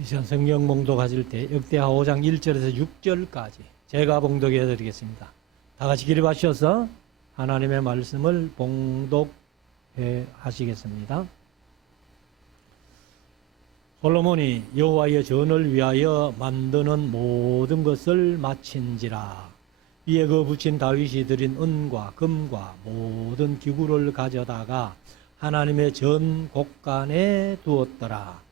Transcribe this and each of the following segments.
이전 성경 봉독하실 때 역대하 5장 1절에서 6절까지 제가 봉독해 드리겠습니다. 다 같이 기립하셔서 하나님의 말씀을 봉독해 하시겠습니다. 솔로몬이 여호와의 전을 위하여 만드는 모든 것을 마친지라. 이에 그 부친 다윗이 드린 은과 금과 모든 기구를 가져다가 하나님의 전 곳간에 두었더라.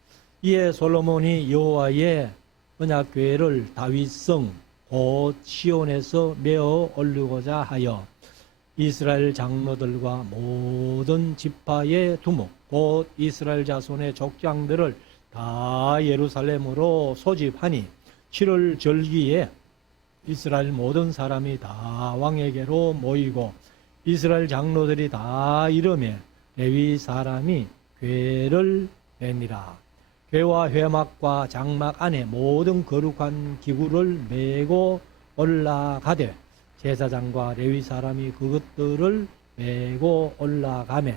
이에 솔로몬이 여호와의 언약궤를 다윗성 곧 시온에서 메어 올리고자 하여 이스라엘 장로들과 모든 지파의 두목 곧 이스라엘 자손의 족장들을 다 예루살렘으로 소집하니 7월 절기에 이스라엘 모든 사람이 다 왕에게로 모이고 이스라엘 장로들이 다 이름에 레위 사람이 궤를 매니라. 궤와 회막과 장막 안에 모든 거룩한 기구를 메고 올라가되 제사장과 레위 사람이 그것들을 메고 올라가매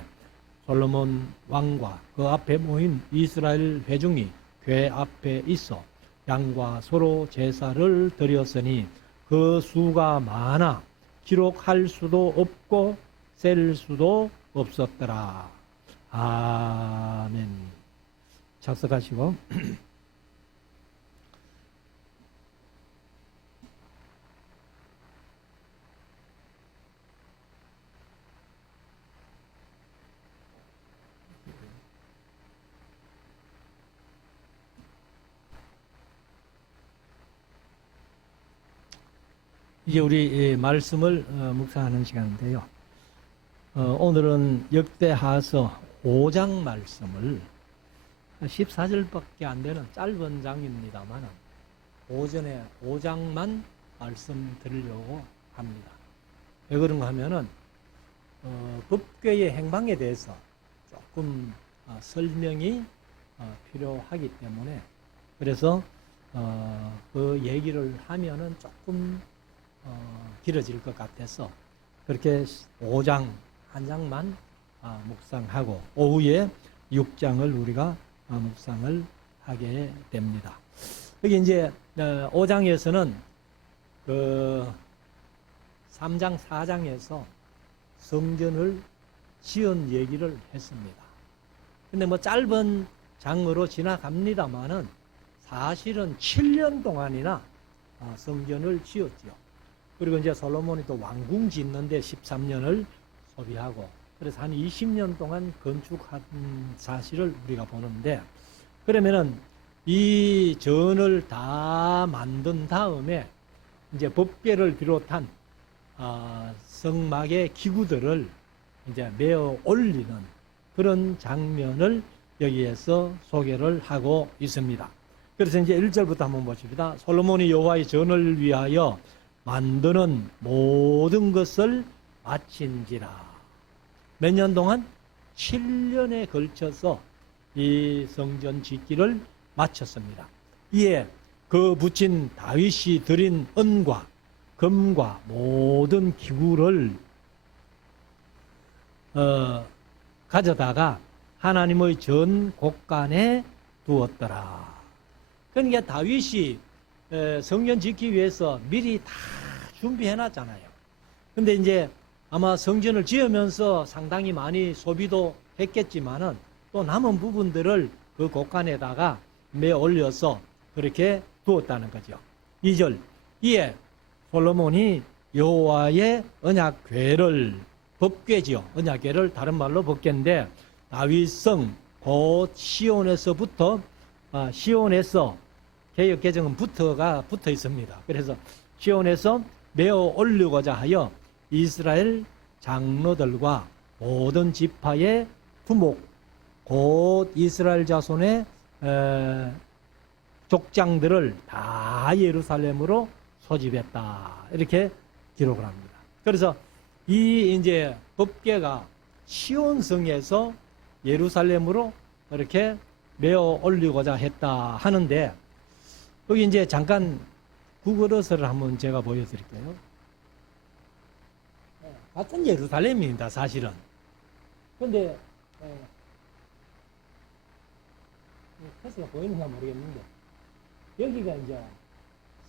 솔로몬 왕과 그 앞에 모인 이스라엘 회중이 궤 앞에 있어 양과 소로 제사를 드렸으니 그 수가 많아 기록할 수도 없고 셀 수도 없었더라. 아멘. 작석하시고 이제 우리 말씀을 묵상하는 시간인데요. 오늘은 역대하서 5장 말씀을 14절밖에 안 되는 짧은 장입니다만 오전에 5장만 말씀드리려고 합니다. 왜 그런가 하면은 법궤의 행방에 대해서 조금 설명이 필요하기 때문에 그래서 그 얘기를 하면은 조금 길어질 것 같아서 그렇게 5장 한 장만 묵상하고 오후에 6장을 우리가 묵상을 하게 됩니다. 여기 이제 5장에서는 그 3장 4장에서 성전을 지은 얘기를 했습니다. 근데 뭐 짧은 장으로 지나갑니다만은 사실은 7년 동안이나 성전을 지었죠. 그리고 이제 솔로몬이 또 왕궁 짓는데 13년을 소비하고 그래서 한 20년 동안 건축한 사실을 우리가 보는데 그러면은 이 전을 다 만든 다음에 이제 법궤를 비롯한 성막의 기구들을 이제 메어 올리는 그런 장면을 여기에서 소개를 하고 있습니다. 그래서 이제 1절부터 한번 보십니다. 솔로몬이 여호와의 전을 위하여 만드는 모든 것을 마친지라. 몇 년 동안? 7년에 걸쳐서 이 성전 짓기를 마쳤습니다. 이에 그 부친 다윗이 드린 은과 금과 모든 기구를 가져다가 하나님의 전 곳간에 두었더라. 그러니까 다윗이 성전 짓기 위해서 미리 다 준비해 놨잖아요. 근데 이제 아마 성전을 지으면서 상당히 많이 소비도 했겠지만은 또 남은 부분들을 그 곳간에다가 메어 올려서 그렇게 두었다는 거죠. 2절. 이에 솔로몬이 여호와의 언약궤를 법궤지요. 언약궤를 다른 말로 법궤인데 다윗성 곧 시온에서부터 시온에서 개역 개정은 붙어 있습니다. 그래서 시온에서 메어 올리고자 하여 이스라엘 장로들과 모든 지파의 두목 곧 이스라엘 자손의 족장들을 다 예루살렘으로 소집했다. 이렇게 기록을 합니다. 그래서 이 이제 법궤가 시온성에서 예루살렘으로 이렇게 메어 올리고자 했다 하는데 여기 이제 잠깐 구글어서를 한번 제가 보여드릴게요. 같은 예루살렘입니다, 사실은. 근데, 패스가 보이는가 모르겠는데. 여기가 이제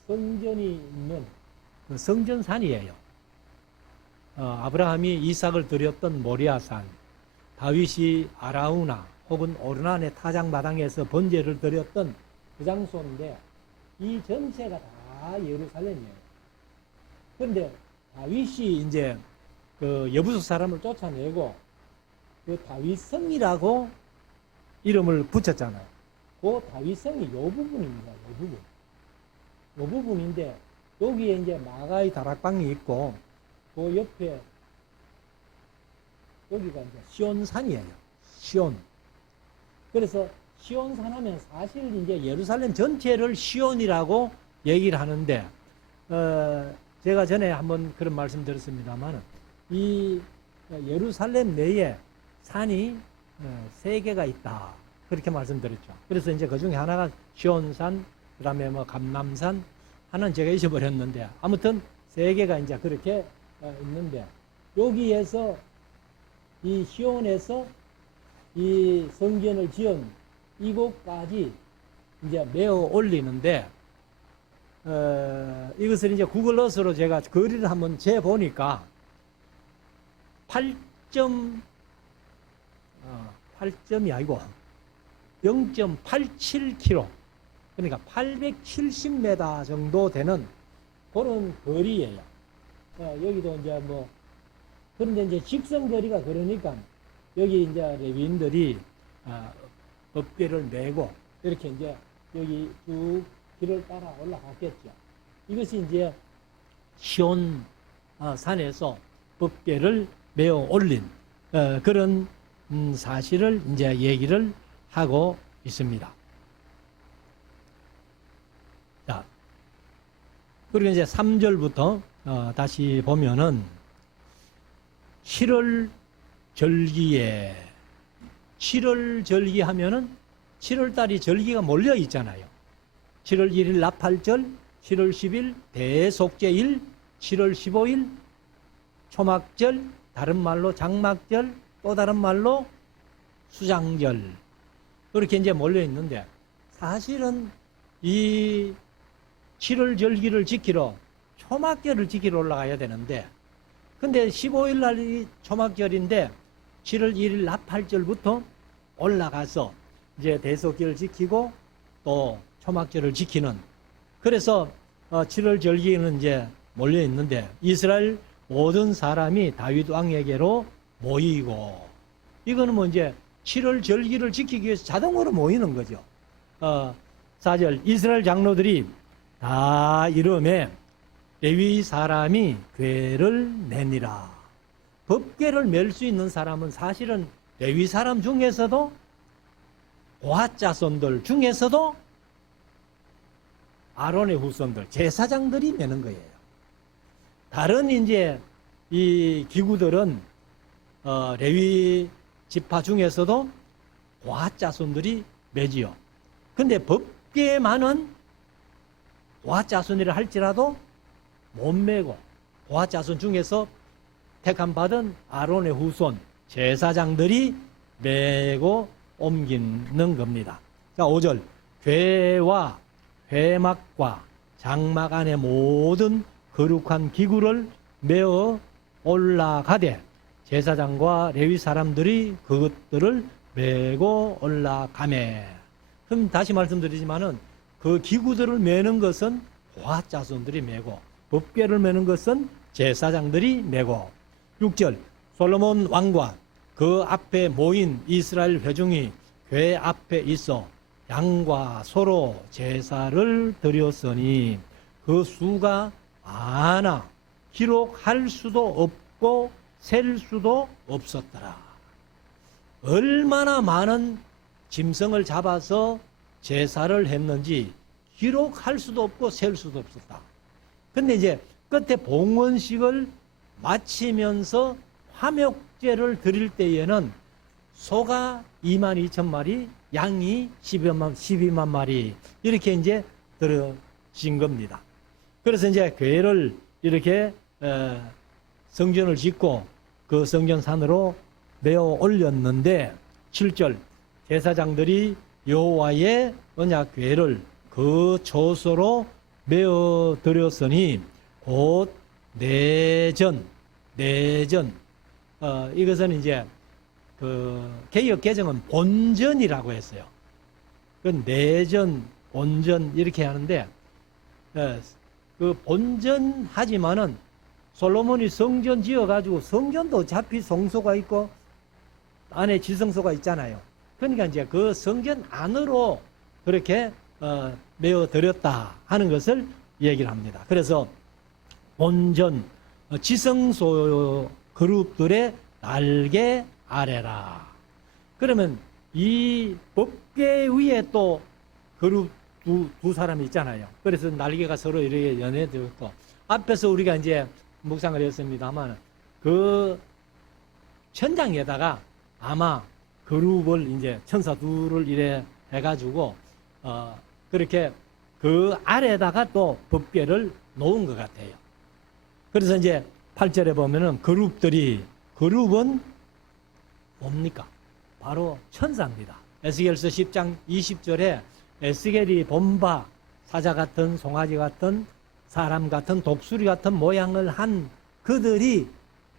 성전이 있는 그 성전산이에요. 아브라함이 이삭을 드렸던 모리아산, 다윗이 아라우나 혹은 오르난의 타작마당에서 번제를 드렸던 그 장소인데 이 전체가 다 예루살렘이에요. 그런데 다윗이 이제 그 여부수 사람을 쫓아내고 그 다윗성이라고 이름을 붙였잖아요. 그 다윗성이 요 부분입니다. 요 부분. 요 부분인데 여기에 이제 마가의 다락방이 있고 그 옆에 여기가 이제 시온산이에요. 시온. 그래서 시온산 하면 사실 이제 예루살렘 전체를 시온이라고 얘기를 하는데 제가 전에 한번 그런 말씀 드렸습니다만 이 예루살렘 내에 산이 세 개가 있다. 그렇게 말씀드렸죠. 그래서 이제 그 중에 하나가 시온산, 그 다음에 뭐 감람산, 하나는 제가 잊어버렸는데 아무튼 세 개가 이제 그렇게 있는데 여기에서 이 시온에서 이 성전을 지은 이곳까지 이제 메어 올리는데 이것을 이제 구글 어스로 제가 거리를 한번 재 보니까 8점이 아니고 0.87km, 그러니까 870m 정도 되는 그런 거리예요. 여기도 이제 뭐 그런데 이제 직선 거리가 그러니까 여기 이제 레위인들이 법궤를 메고 이렇게 이제 여기 쭉 길을 따라 올라갔겠죠. 이것이 이제 시온 산에서 법궤를 메어 올린 그런 사실을 이제 얘기를 하고 있습니다. 자, 그리고 이제 3절부터 다시 보면은 7월 절기에 7월 절기 하면은 7월 달이 절기가 몰려 있잖아요. 7월 1일 나팔절, 7월 10일 대속제일, 7월 15일 초막절, 다른 말로 장막절, 또 다른 말로 수장절. 그렇게 이제 몰려 있는데 사실은 이 7월 절기를 지키러 초막절을 지키러 올라가야 되는데 근데 15일 날이 초막절인데 7월 1일 나팔절부터 올라가서 이제 대속절을 지키고 또 초막절을 지키는 그래서 7월 절기는 이제 몰려 있는데 이스라엘 모든 사람이 다윗 왕에게로 모이고 이거는 뭐 이제 7월 절기를 지키기 위해서 자동으로 모이는 거죠. 4절 이스라엘 장로들이 다 이름에 레위 사람이 궤를 내니라. 법궤를 멜 수 있는 사람은 사실은 레위 사람 중에서도 고핫 자손들 중에서도 아론의 후손들 제사장들이 매는 거예요. 다른 이제 이 기구들은 레위 지파 중에서도 고핫 자손들이 매지요. 근데 법궤만은 고핫 자손이라 할지라도 못 메고 고핫 자손 중에서 택함 받은 아론의 후손 제사장들이 메고 옮기는 겁니다. 자, 5절 궤와 회막과 장막 안의 모든 거룩한 기구를 메어 올라가되 제사장과 레위 사람들이 그것들을 메고 올라가매. 그럼 다시 말씀드리지만은 그 기구들을 메는 것은 고핫 자손들이 메고 법궤를 메는 것은 제사장들이 메고. 6절 솔로몬 왕과 그 앞에 모인 이스라엘 회중이 궤 앞에 있어 양과 소로 제사를 드렸으니 그 수가 많아 기록할 수도 없고 셀 수도 없었더라. 얼마나 많은 짐승을 잡아서 제사를 했는지 기록할 수도 없고 셀 수도 없었다. 근데 이제 끝에 봉헌식을 마치면서 화목제를 드릴 때에는 소가 22,000마리, 양이 12만 마리 이렇게 이제 들어진 겁니다. 그래서 이제 궤를 이렇게 성전을 짓고 그 성전산으로 메어 올렸는데 7절 제사장들이 여호와의 언약 궤를 그 처소로 메어 드렸으니 곧 내전. 이것은 이제 그 개역 개정은 본전이라고 했어요. 그 내전, 본전 이렇게 하는데 그 본전 하지만은 솔로몬이 성전 지어가지고 성전도 어차피 성소가 있고 안에 지성소가 있잖아요. 그러니까 이제 그 성전 안으로 그렇게 메어 드렸다 하는 것을 얘기를 합니다. 그래서 본전, 지성소 그룹들의 날개 아래라. 그러면 이 법궤 위에 또 그룹 두 사람이 있잖아요. 그래서 날개가 서로 이렇게 연해되었고, 앞에서 우리가 이제 묵상을 했습니다만, 그 천장에다가 아마 그룹을 이제 천사 둘을 이래 해가지고, 그렇게 그 아래에다가 또 법궤를 놓은 것 같아요. 그래서 이제 8절에 보면은 그룹은 뭡니까? 바로 천사입니다. 에스겔서 10장 20절에 에스겔이 본 바 사자 같은 송아지 같은 사람 같은 독수리 같은 모양을 한 그들이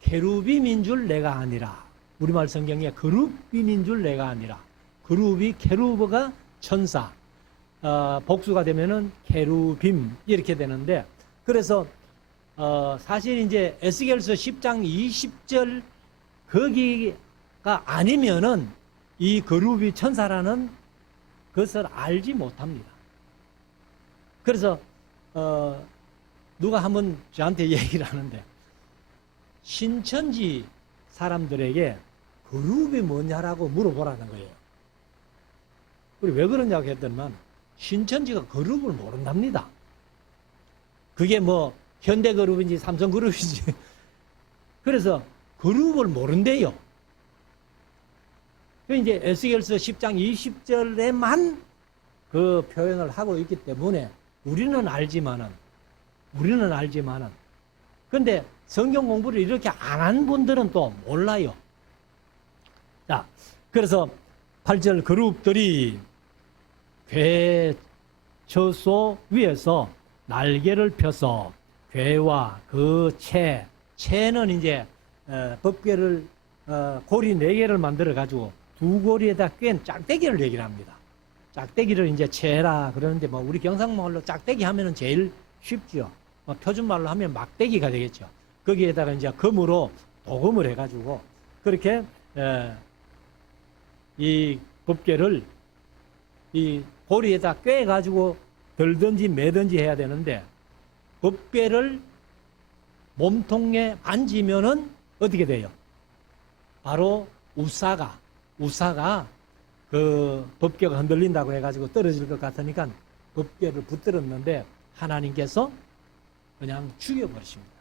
케루빔인 줄 내가 아니라. 우리말 성경에 그룹빔인 줄 내가 아니라. 그룹이 케루브가 천사, 복수가 되면은 케루빔 이렇게 되는데, 그래서 사실 이제 에스겔서 10장 20절 거기가 아니면은 이 그룹이 천사라는 것을 알지 못합니다. 그래서 누가 한번 저한테 얘기를 하는데, 신천지 사람들에게 그룹이 뭐냐라고 물어보라는 거예요. 그리고 왜 그러냐고 했더니만 신천지가 그룹을 모른답니다. 그게 뭐 현대그룹인지 삼성그룹인지 그래서 그룹을 모른대요. 이제 에스겔서 10장 20절에만 그 표현을 하고 있기 때문에 우리는 알지만은 근데 성경 공부를 이렇게 안 한 분들은 또 몰라요. 자, 그래서 8절 그룹들이 궤 처소 위에서 날개를 펴서 궤와 그 채는 이제 법궤를 고리 4개를 만들어 가지고 두 고리에다 꿰는 짝대기를 얘기를 합니다. 짝대기를 이제 채라 그러는데 뭐 우리 경상말로 짝대기 하면은 제일 쉽죠. 뭐 표준말로 하면 막대기가 되겠죠. 거기에다가 이제 금으로 도금을 해가지고 그렇게 이 법궤를 이 고리에다 꿰가지고 들든지 매든지 해야 되는데, 법궤를 몸통에 앉으면은 어떻게 돼요? 바로 우사가 그 법궤가 흔들린다고 해가지고 떨어질 것 같으니까 법궤를 붙들었는데 하나님께서 그냥 죽여버리십니다.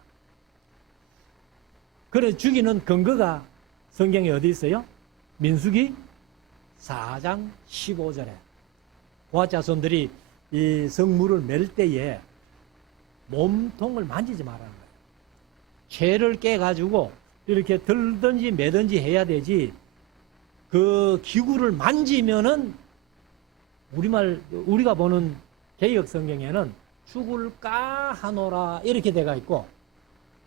그래 죽이는 근거가 성경에 어디 있어요? 민수기 4장 15절에 고아자손들이 이 성물을 맬 때에 몸통을 만지지 말라는 거예요. 죄를 깨가지고 이렇게 들든지 매든지 해야 되지, 그 기구를 만지면은 우리가 보는 개역 성경에는 죽을까 하노라 이렇게 돼가 있고,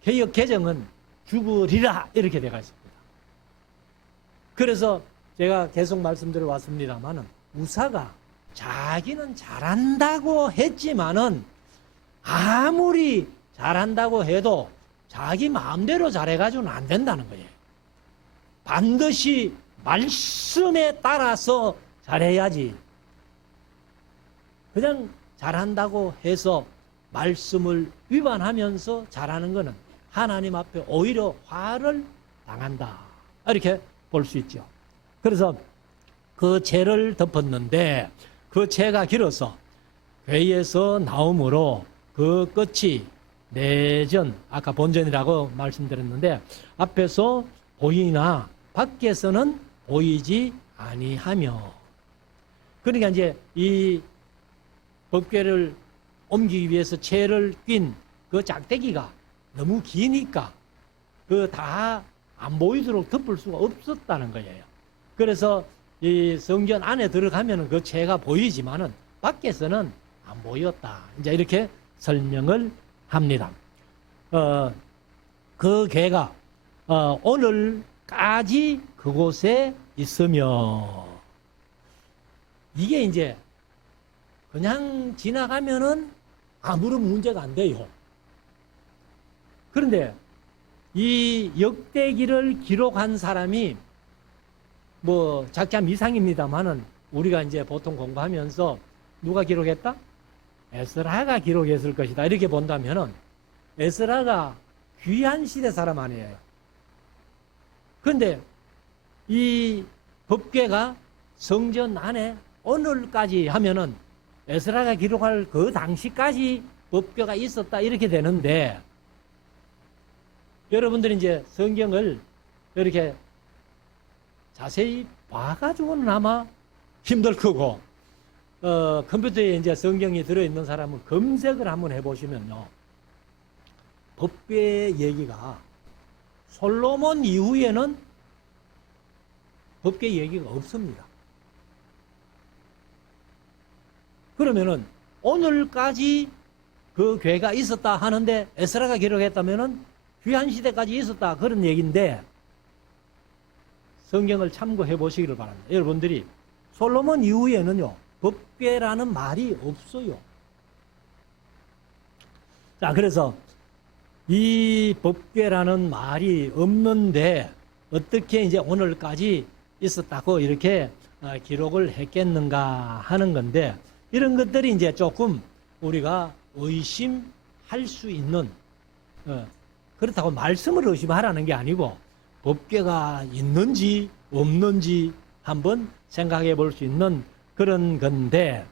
개역 개정은 죽으리라 이렇게 돼가 있습니다. 그래서 제가 계속 말씀드려 왔습니다만은 우사가 자기는 잘한다고 했지만은 아무리 잘한다고 해도 자기 마음대로 잘해가지고는 안 된다는 거예요. 반드시 말씀에 따라서 잘해야지. 그냥 잘한다고 해서 말씀을 위반하면서 잘하는 것은 하나님 앞에 오히려 화를 당한다. 이렇게 볼 수 있죠. 그래서 그 채를 덮었는데 그 채가 길어서 궤에서 나오므로 그 끝이 내전, 아까 본전이라고 말씀드렸는데 앞에서 보이나 밖에서는 보이지 아니하며, 그러니까 이제 이 법궤를 옮기기 위해서 채를 낀 그 짝대기가 너무 기니까 그 다 안 보이도록 덮을 수가 없었다는 거예요. 그래서 이 성전 안에 들어가면은 그 채가 보이지만은 밖에서는 모였다. 이제 이렇게 설명을 합니다. 그 괴가 오늘까지 그곳에 있으며, 이게 이제 그냥 지나가면은 아무런 문제가 안 돼요. 그런데 이 역대기를 기록한 사람이 뭐 작자 미상입니다만은 우리가 이제 보통 공부하면서 누가 기록했다? 에스라가 기록했을 것이다. 이렇게 본다면은 에스라가 귀한 시대 사람 아니에요. 그런데 이 법궤가 성전 안에 오늘까지 하면은 에스라가 기록할 그 당시까지 법궤가 있었다 이렇게 되는데, 여러분들이 이제 성경을 이렇게 자세히 봐가지고는 아마 힘들 거고, 컴퓨터에 이제 성경이 들어있는 사람은 검색을 한번 해보시면요, 법궤 얘기가 솔로몬 이후에는 법궤 얘기가 없습니다. 그러면은 오늘까지 그 궤가 있었다 하는데 에스라가 기록했다면은 귀한 시대까지 있었다 그런 얘기인데, 성경을 참고해 보시기를 바랍니다. 여러분들이 솔로몬 이후에는요 법궤라는 말이 없어요. 자, 그래서 이 법궤라는 말이 없는데 어떻게 이제 오늘까지 있었다고 이렇게 기록을 했겠는가 하는 건데, 이런 것들이 이제 조금 우리가 의심할 수 있는, 그렇다고 말씀을 의심하라는 게 아니고 법궤가 있는지 없는지 한번 생각해 볼 수 있는 그런 건데,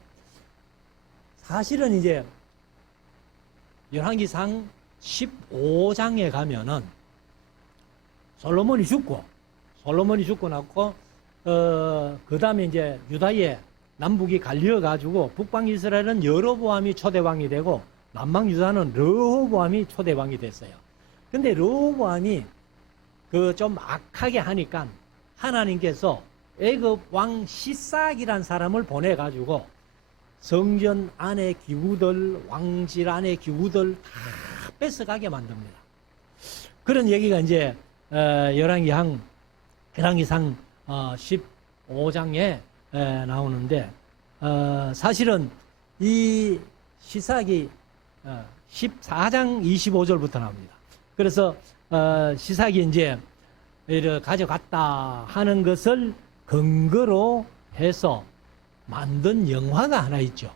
사실은 이제 열왕기상 15장에 가면은 솔로몬이 죽고 났고, 그 다음에 이제 유다의 남북이 갈려가지고 북방 이스라엘은 여로보암이 초대왕이 되고 남방 유다는 르호보암이 초대왕이 됐어요. 근데 르호보암이 그 좀 악하게 하니까 하나님께서 애굽 왕 시삭이란 사람을 보내가지고 성전 안의 기구들, 왕실 안의 기구들 다 뺏어가게 만듭니다. 그런 얘기가 이제 열왕기상 15장에 나오는데, 사실은 이 시삭이 14장 25절부터 나옵니다. 그래서 시삭이 이제 이를 가져갔다 하는 것을 근거로 해서 만든 영화가 하나 있죠.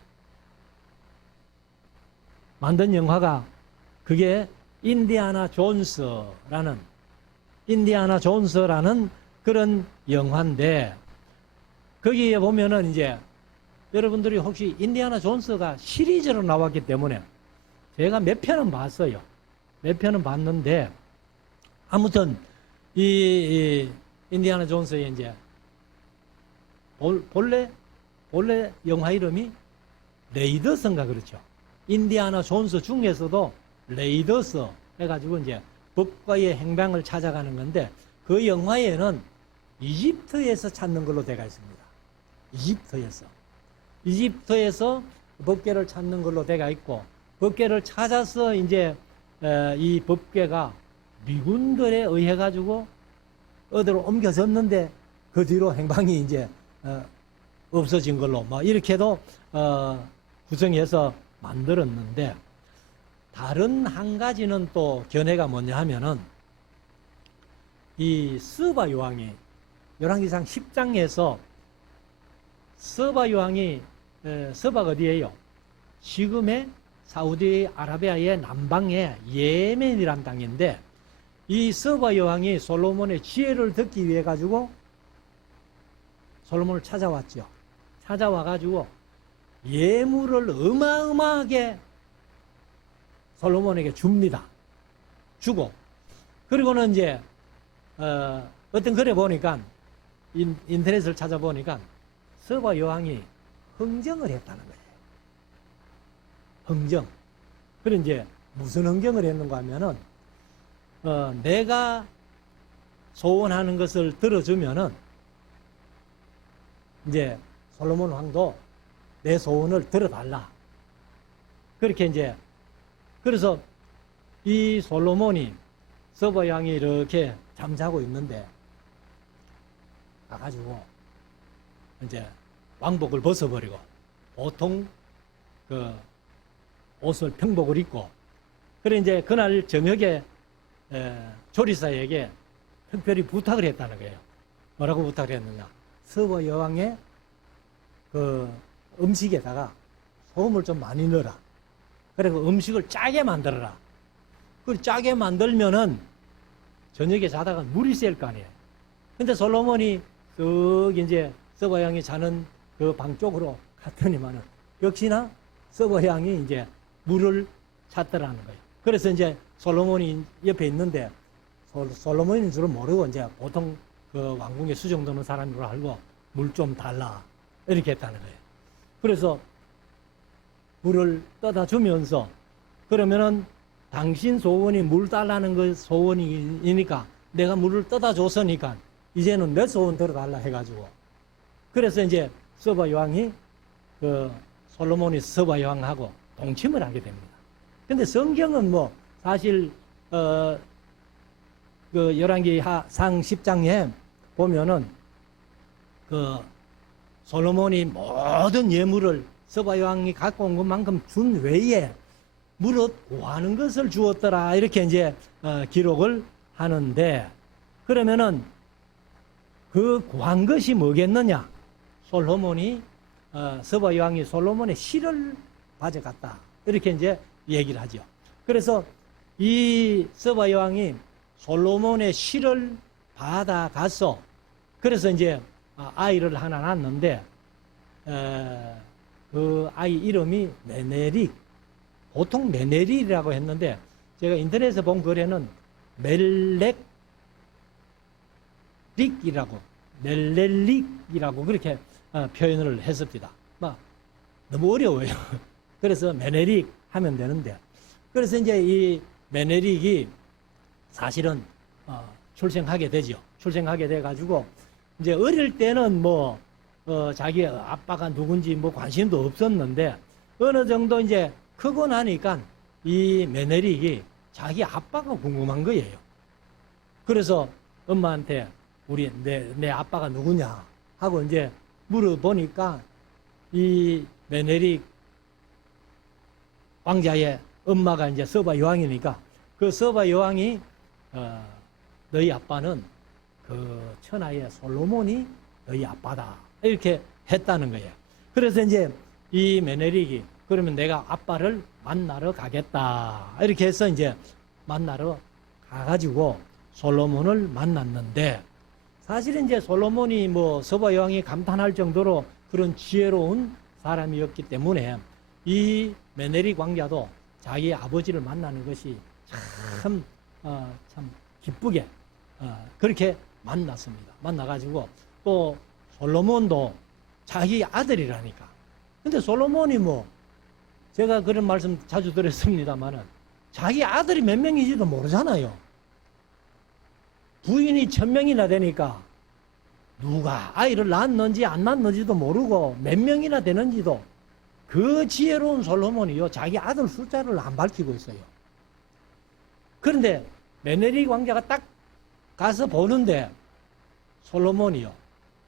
만든 영화가 그게 인디아나 존스라는 그런 영화인데, 거기에 보면은 이제 여러분들이 혹시 인디아나 존스가 시리즈로 나왔기 때문에 제가 몇 편은 봤어요. 몇 편은 봤는데, 아무튼 이 인디아나 존스의 이제 본래 영화 이름이 레이더스인가 그렇죠. 인디아나 존스 중에서도 레이더스 해가지고 이제 법과의 행방을 찾아가는 건데, 그 영화에는 이집트에서 찾는 걸로 되어 있습니다. 이집트에서 법궤를 찾는 걸로 되어 있고, 법궤를 찾아서 이제 이 법궤가 미군들에 의해 가지고 어디로 옮겨졌는데 그 뒤로 행방이 이제 없어진 걸로 뭐 이렇게도 구성해서 만들었는데, 다른 한 가지는 또 견해가 뭐냐 하면은, 이 스바 요왕이 열왕기상 10장에서 스바가 어디예요? 지금의 사우디아라비아의 남방의 예멘이란 땅인데, 이 스바 여왕이 솔로몬의 지혜를 듣기 위해 가지고 솔로몬을 찾아왔죠. 찾아와가지고 예물을 어마어마하게 솔로몬에게 줍니다. 주고, 그리고는 이제 어떤 글에 보니까, 인터넷을 찾아보니까 스바 여왕이 흥정을 했다는 거예요. 흥정. 그래 이제 무슨 흥정을 했는가 하면은, 내가 소원하는 것을 들어주면은 이제 솔로몬 왕도 내 소원을 들어달라. 그렇게 이제, 그래서 이 솔로몬이 서바 왕이 이렇게 잠자고 있는데, 가가지고, 이제 왕복을 벗어버리고, 보통 그 옷을 평복을 입고, 그래 이제 그날 저녁에 조리사에게 특별히 부탁을 했다는 거예요. 뭐라고 부탁을 했느냐? 서바 여왕의 그 음식에다가 소금을 좀 많이 넣어라. 그리고 음식을 짜게 만들어라. 그 짜게 만들면은 저녁에 자다가 물이 셀 거 아니에요. 근데 솔로몬이 쓱 이제 서바 여왕이 자는 그 방 쪽으로 갔더니만은 역시나 서바 여왕이 이제 물을 찾더라는 거예요. 그래서 이제 솔로몬이 옆에 있는데 솔로몬인 줄은 모르고 이제 보통 그 왕궁에 수정되는 사람으로 알고 물 좀 달라 이렇게 했다는 거예요. 그래서 물을 떠다 주면서 그러면은 당신 소원이 물 달라는 그 소원이니까 내가 물을 떠다 줬으니까 이제는 내 소원 들어달라 해가지고 그래서 이제 서바 여왕이 그 솔로몬이 서바 여왕하고 동침을 하게 됩니다. 근데 성경은 뭐 사실 그 열왕기 상 10장에 보면은 그 솔로몬이 모든 예물을 서바 여왕이 갖고 온 것만큼 준 외에 무릇 구하는 것을 주었더라 이렇게 이제 기록을 하는데 그러면은 그 구한 것이 뭐겠느냐? 솔로몬이 서바 여왕이 솔로몬의 시를 가져갔다 이렇게 이제 얘기를 하죠. 그래서 이 서바 여왕이 솔로몬의 시를 받아가서 그래서 이제 아이를 하나 낳았는데 그 아이 이름이 메네릭 보통 메네릭이라고 했는데 제가 인터넷에서 본 글에는 멜렐릭이라고 그렇게 표현을 했습니다. 막 너무 어려워요. 그래서 메네릭 하면 되는데 그래서 이제 이 메네릭이 사실은 출생하게 되죠. 출생하게 돼 가지고 이제 어릴 때는 뭐 자기 아빠가 누군지 뭐 관심도 없었는데 어느 정도 이제 크고 나니까 이 메네릭이 자기 아빠가 궁금한 거예요. 그래서 엄마한테 우리 내 아빠가 누구냐 하고 이제 물어보니까 이 메네릭 왕자의 엄마가 이제 서바 여왕이니까 그 서바 여왕이 너희 아빠는 그 천하의 솔로몬이 너희 아빠다 이렇게 했다는 거예요. 그래서 이제 이 메네릭이 그러면 내가 아빠를 만나러 가겠다 이렇게 해서 이제 만나러 가가지고 솔로몬을 만났는데 사실은 이제 솔로몬이 뭐 서바 여왕이 감탄할 정도로 그런 지혜로운 사람이었기 때문에 이 메네릭 왕자도 자기 아버지를 만나는 것이 참 기쁘게 그렇게 만났습니다. 만나가지고 또 솔로몬도 자기 아들이라니까. 근데 솔로몬이 뭐 제가 그런 말씀 자주 들었습니다만은 자기 아들이 몇 명인지도 모르잖아요. 부인이 1000명이나 되니까 누가 아이를 낳았는지 안 낳았는지도 모르고 몇 명이나 되는지도 그 지혜로운 솔로몬이요 자기 아들 숫자를 안 밝히고 있어요. 그런데 메네릭 왕자가 딱 가서 보는데 솔로몬이요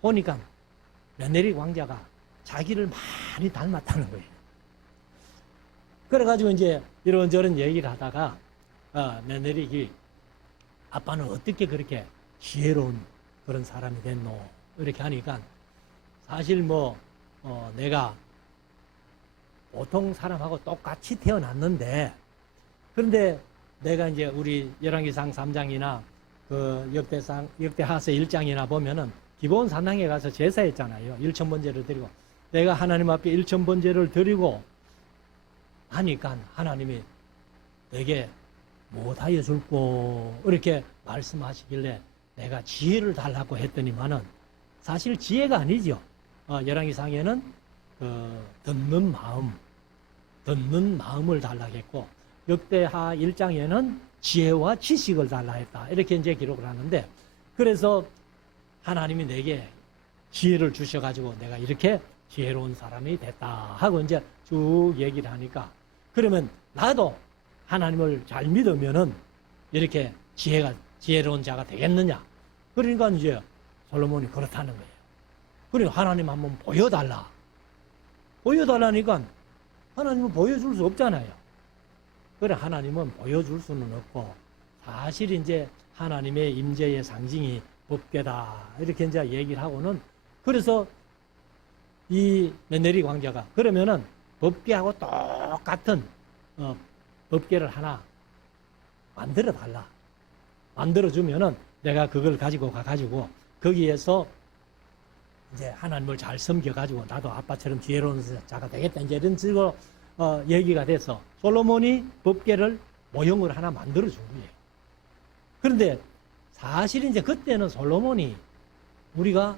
보니까 메네릭 왕자가 자기를 많이 닮았다는 거예요. 그래가지고 이제 이런저런 얘기를 하다가 메네릭이 아빠는 어떻게 그렇게 지혜로운 그런 사람이 됐노 이렇게 하니까 사실 뭐 내가 보통 사람하고 똑같이 태어났는데 그런데 내가 이제 우리 열왕기상 3장이나 그 역대하서 1장이나 보면은 기본 산당에 가서 제사했잖아요. 일천번제를 드리고 내가 하나님 앞에 일천번제를 드리고 하니까 하나님이 내게 못하여 줄꼬 이렇게 말씀하시길래 내가 지혜를 달라고 했더니만은 사실 지혜가 아니죠. 열왕기상에는 듣는 마음을 달라고 했고 역대하 1장에는 지혜와 지식을 달라 했다. 이렇게 이제 기록을 하는데 그래서 하나님이 내게 지혜를 주셔가지고 내가 이렇게 지혜로운 사람이 됐다 하고 이제 쭉 얘기를 하니까 그러면 나도 하나님을 잘 믿으면은 이렇게 지혜로운 자가 되겠느냐. 그러니까 이제 솔로몬이 그렇다는 거예요. 그러니까 하나님 한번 보여달라. 보여달라니까 하나님은 보여줄 수 없잖아요. 그래 하나님은 보여줄 수는 없고 사실 이제 하나님의 임재의 상징이 법궤다 이렇게 이제 얘기를 하고는 그래서 이 메네릭 왕자가 그러면은 법궤하고 똑같은 법궤를 하나 만들어 달라. 만들어 주면은 내가 그걸 가지고 가가지고 거기에서 이제 하나님을 잘 섬겨가지고 나도 아빠처럼 지혜로운 자가 되겠다. 이제 이런 식으로 얘기가 돼서 솔로몬이 법궤를 모형을 하나 만들어 준 거예요. 그런데 사실 이제 그때는 솔로몬이 우리가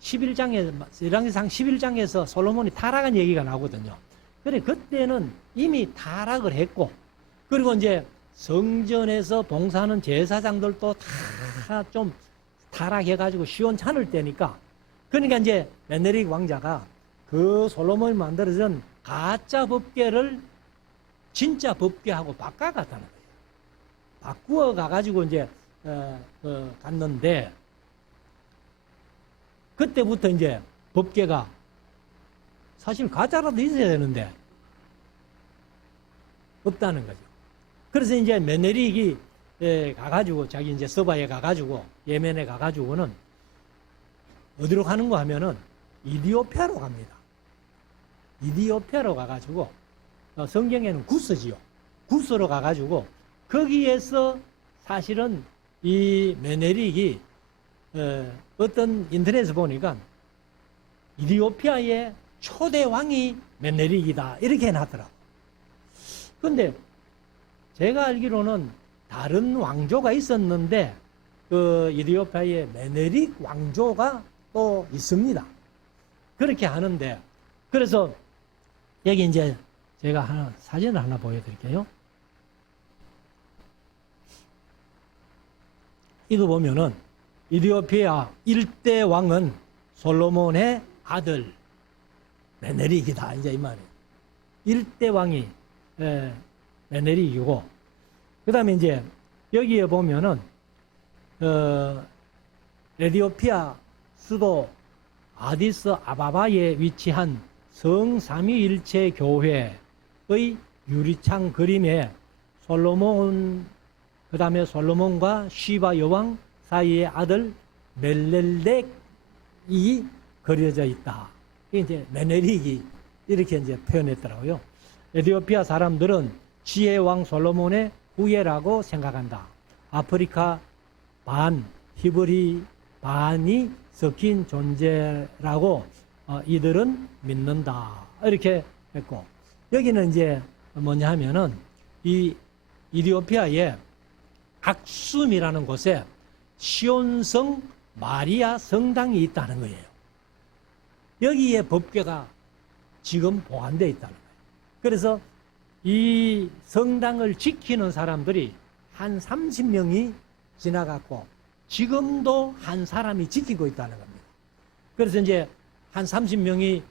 11장상 11장에서 솔로몬이 타락한 얘기가 나오거든요. 그래 그때는 이미 타락을 했고 그리고 이제 성전에서 봉사하는 제사장들도 다 좀 타락해가지고 시원찮을 때니까 그러니까 이제 메네릭 왕자가 그 솔로몬이 만들어준 가짜 법궤를 진짜 법궤하고 바꿔갔다는 거예요. 바꾸어 가가지고 이제 갔는데 그때부터 이제 법궤가 사실 가짜라도 있어야 되는데 없다는 거죠. 그래서 이제 메네릭이 가가지고 자기 이제 서바에 가가지고 예멘에 가가지고는 어디로 가는가 하면은 이디오피아로 갑니다. 이디오피아로 가가지고 성경에는 구스지요. 구스로 가가지고 거기에서 사실은 이 메네릭이 어떤 인터넷에서 보니까 이디오피아의 초대 왕이 메네릭이다 이렇게 해놨더라고. 근데 제가 알기로는 다른 왕조가 있었는데 그 이디오피아의 메네릭 왕조가 또 있습니다. 그렇게 하는데 그래서 여기 이제 제가 사진을 하나 보여드릴게요. 이거 보면은 이디오피아 1대 왕은 솔로몬의 아들 메네릭이다. 이제 이 말이에요. 1대 왕이 메네릭이고 그 다음에 이제 여기에 보면은 에티오피아 수도 아디스 아바바에 위치한 성삼위일체 교회의 유리창 그림에 솔로몬 그 다음에 솔로몬과 시바 여왕 사이의 아들 멜렐렉이 그려져 있다. 이게 이제 메네릭이 이렇게 이제 표현했더라고요. 에티오피아 사람들은 지혜왕 솔로몬의 후예라고 생각한다. 아프리카 반, 히브리 반이 섞인 존재라고 이들은 믿는다. 이렇게 했고 여기는 이제 뭐냐 하면은 이 이디오피아의 악숨이라는 곳에 시온성 마리아 성당이 있다는 거예요. 여기에 법궤가 지금 보관되어 있다는 거예요. 그래서 이 성당을 지키는 사람들이 한 30명이 지나갔고 지금도 한 사람이 지키고 있다는 겁니다. 그래서 이제 한 30명이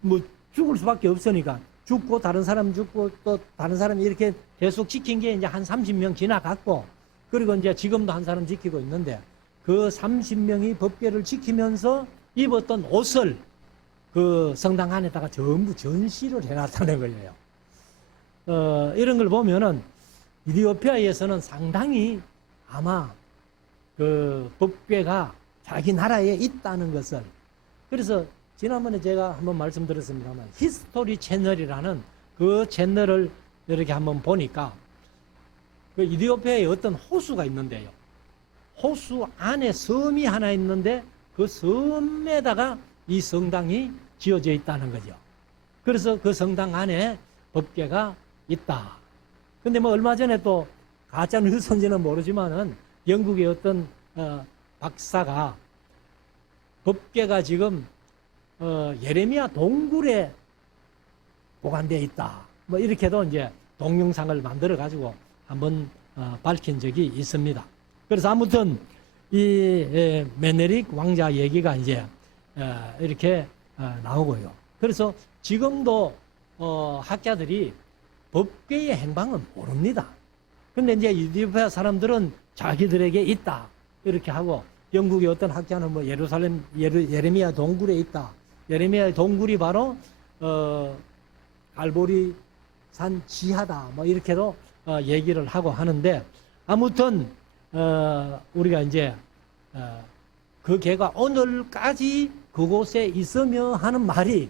뭐 죽을 수밖에 없으니까 죽고 다른 사람 죽고 또 다른 사람이 이렇게 계속 지킨 게 이제 한 30명 지나갔고 그리고 이제 지금도 한 사람 지키고 있는데 그 30명이 법궤를 지키면서 입었던 옷을 그 성당 안에다가 전부 전시를 해놨다는 거예요. 이런 걸 보면은 이디오피아에서는 상당히 아마 그 법궤가 자기 나라에 있다는 것을 그래서 지난번에 제가 한번 말씀드렸습니다만 히스토리 채널이라는 그 채널을 이렇게 한번 보니까 그 이디오피아에 어떤 호수가 있는데요. 호수 안에 섬이 하나 있는데 그 섬에다가 이 성당이 지어져 있다는 거죠. 그래서 그 성당 안에 법궤가 있다. 근데 뭐 얼마 전에 또 가짜 뉴스인지는 모르지만은 영국의 어떤 박사가 법궤가 지금 예레미야 동굴에 보관되어 있다. 뭐 이렇게도 이제 동영상을 만들어 가지고 한번 밝힌 적이 있습니다. 그래서 아무튼 이 메네릭 왕자 얘기가 이제 이렇게 나오고요. 그래서 지금도 학자들이 법궤의 행방은 모릅니다. 근데 이제 이디오피아 사람들은 자기들에게 있다 이렇게 하고, 영국의 어떤 학자는 뭐 예레미야 동굴에 있다. 예레미야의 동굴이 바로 갈보리 산 지하다. 뭐 이렇게도 얘기를 하고 하는데, 아무튼 우리가 이제 그 개가 오늘까지 그곳에 있으며 하는 말이,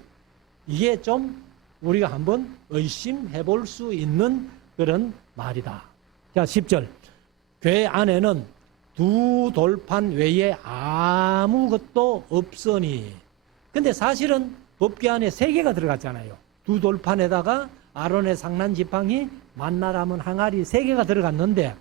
이게 좀 우리가 한번 의심해 볼 수 있는 그런 말이다. 자, 10절. 궤 안에는 두 돌판 외에 아무것도 없으니. 근데 사실은 법궤 안에 3개가 들어갔잖아요. 두 돌판에다가 아론의 상난 지팡이, 만나 담은 항아리 3개가 들어갔는데,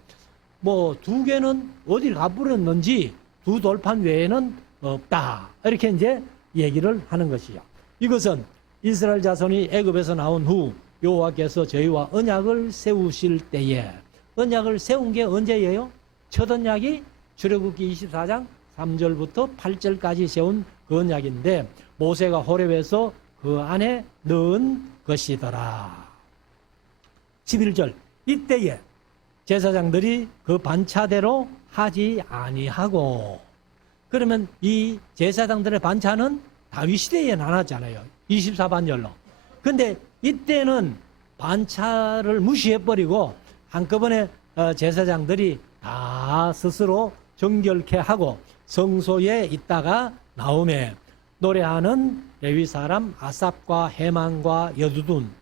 뭐 2개는 어딜 가버렸는지 두 돌판 외에는 없다. 이렇게 이제 얘기를 하는 것이요. 이것은 이스라엘 자손이 애굽에서 나온 후 여호와께서 저희와 언약을 세우실 때에, 언약을 세운 게 언제예요? 첫 언약이 출애굽기 24장 3절부터 8절까지 세운 그 언약인데, 모세가 호렙에서 그 안에 넣은 것이더라. 11절. 이때에 제사장들이 그 반차대로 하지 아니하고, 그러면 이 제사장들의 반차는 다윗 시대에 나눴잖아요. 24반열로. 근데 이때는 반차를 무시해버리고 한꺼번에 제사장들이 다 스스로 정결케 하고 성소에 있다가 나오매 노래하는 레위 사람 아삽과 헤만과 여두둔과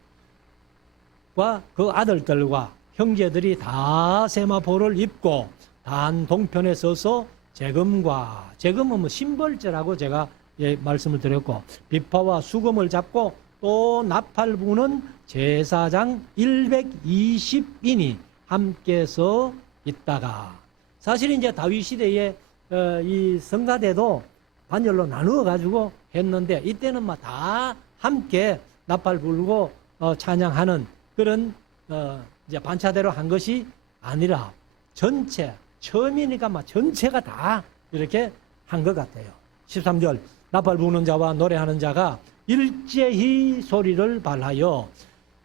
그 아들들과 형제들이 다 세마포를 입고 단 동편에 서서 재금은 뭐 심벌제라고 제가 말씀을 드렸고, 비파와 수금을 잡고 또 나팔 부는 제사장 120인이 함께서 있다가, 사실 이제 다윗 시대에 이 성가대도 반열로 나누어 가지고 했는데, 이때는 막 다 함께 나팔 불고 찬양하는 그런 이제 반차대로 한 것이 아니라 전체, 처음이니까 막 전체가 다 이렇게 한 것 같아요. 13절. 나팔 부는 자와 노래하는 자가 일제히 소리를 발하여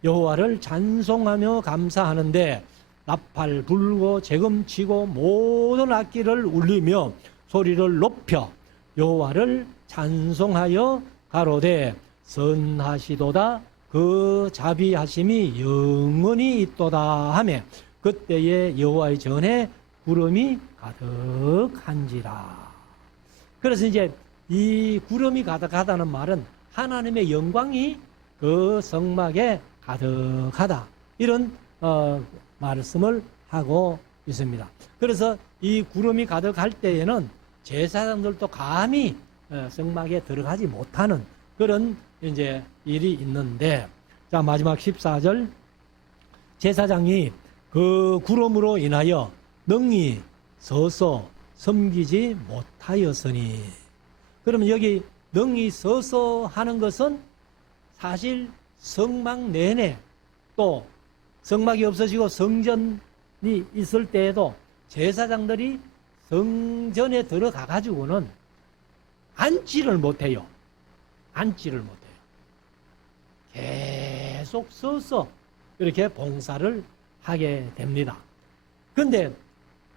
여호와를 찬송하며 감사하는데, 나팔 불고 재금 치고 모든 악기를 울리며 소리를 높여 여호와를 찬송하여 가로되 선하시도다 그 자비하심이 영원히 있도다 하며, 그때에 여호와의 전에 구름이 가득한지라. 그래서 이제 이 구름이 가득하다는 말은 하나님의 영광이 그 성막에 가득하다, 이런 말씀을 하고 있습니다. 그래서 이 구름이 가득할 때에는 제사장들도 감히 성막에 들어가지 못하는 그런 이제 일이 있는데, 자, 마지막 14절. 제사장이 그 구름으로 인하여 능히 서서 섬기지 못하였으니. 그러면 여기 능히 서서 하는 것은 사실 성막 내내, 또 성막이 없어지고 성전이 있을 때에도 제사장들이 성전에 들어가 가지고는 앉지를 못해요. 앉지를 못해요. 계속 서서 이렇게 봉사를 하게 됩니다. 그런데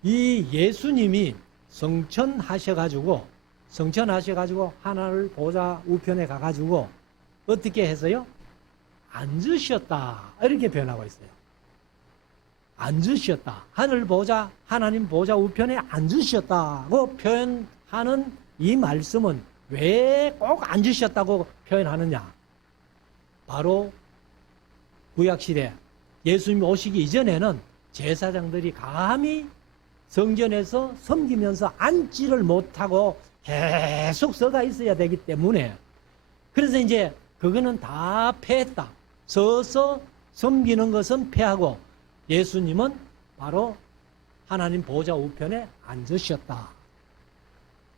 이 예수님이 성천하셔가지고 하늘 보좌 우편에 가가지고 어떻게 해서요? 앉으셨다, 이렇게 표현하고 있어요. 앉으셨다. 하나님 보좌 우편에 앉으셨다고 표현하는 이 말씀은 왜 꼭 앉으셨다고 표현하느냐? 바로 구약시대 예수님 오시기 이전에는 제사장들이 감히 성전에서 섬기면서 앉지를 못하고 계속 서가 있어야 되기 때문에, 그래서 이제 그거는 다 폐했다. 서서 섬기는 것은 폐하고 예수님은 바로 하나님 보좌 우편에 앉으셨다.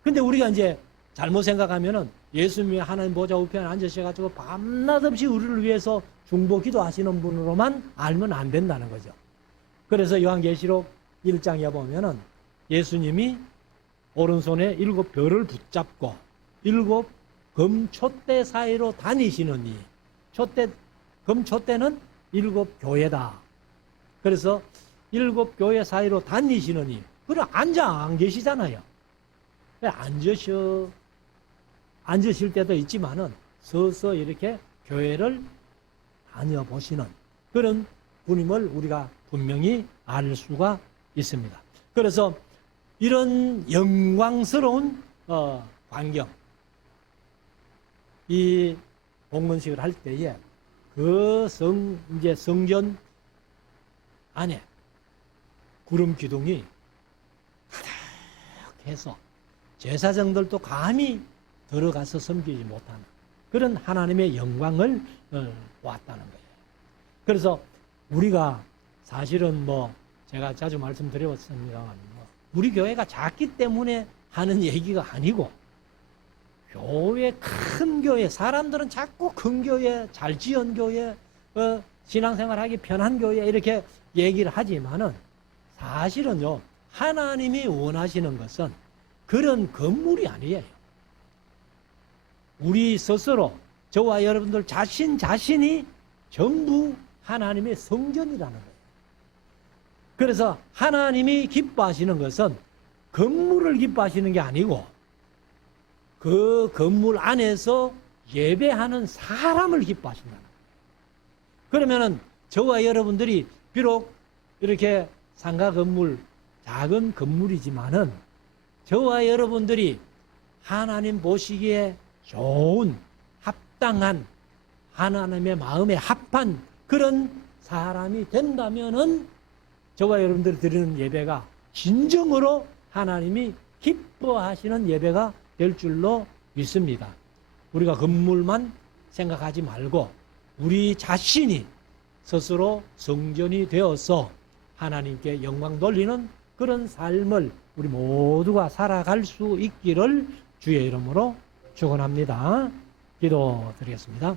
근데 우리가 이제 잘못 생각하면은 예수님이 하나님 보좌 우편에 앉으셔가지고 밤낮 없이 우리를 위해서 중보 기도하시는 분으로만 알면 안 된다는 거죠. 그래서 요한계시록 1장에 보면은 예수님이 오른손에 7별을 붙잡고 7 금촛대 사이로 다니시느니, 금촛대는 일곱 교회다. 그래서 일곱 교회 사이로 다니시느니, 그래, 안 계시잖아요. 앉으실 때도 있지만은, 서서 이렇게 교회를 다녀보시는 그런 분임을 우리가 분명히 알 수가 있습니다. 그래서 이런 영광스러운 광경, 이 봉헌식을 할 때에 그 이제 성전 안에 구름 기둥이 가득해서 제사장들도 감히 들어가서 섬기지 못하는 그런 하나님의 영광을 보았다는 거예요. 그래서 우리가 사실은 제가 자주 말씀드렸습니다만, 우리 교회가 작기 때문에 하는 얘기가 아니고, 큰 교회, 사람들은 자꾸 큰 교회, 잘 지은 교회, 신앙생활하기 편한 교회 이렇게 얘기를 하지만은, 사실은요, 하나님이 원하시는 것은 그런 건물이 아니에요. 우리 스스로, 저와 여러분들 자신이 전부 하나님의 성전이라는 거예요. 그래서 하나님이 기뻐하시는 것은 건물을 기뻐하시는 게 아니고, 그 건물 안에서 예배하는 사람을 기뻐하신다는 거예요. 그러면은 저와 여러분들이 비록 이렇게 상가 건물, 작은 건물이지만은, 저와 여러분들이 하나님 보시기에 좋은, 합당한, 하나님의 마음에 합한 그런 사람이 된다면은, 저와 여러분들이 드리는 예배가 진정으로 하나님이 기뻐하시는 예배가 될 줄로 믿습니다. 우리가 건물만 생각하지 말고 우리 자신이 스스로 성전이 되어서 하나님께 영광 돌리는 그런 삶을 우리 모두가 살아갈 수 있기를 주의 이름으로 축원합니다. 기도드리겠습니다.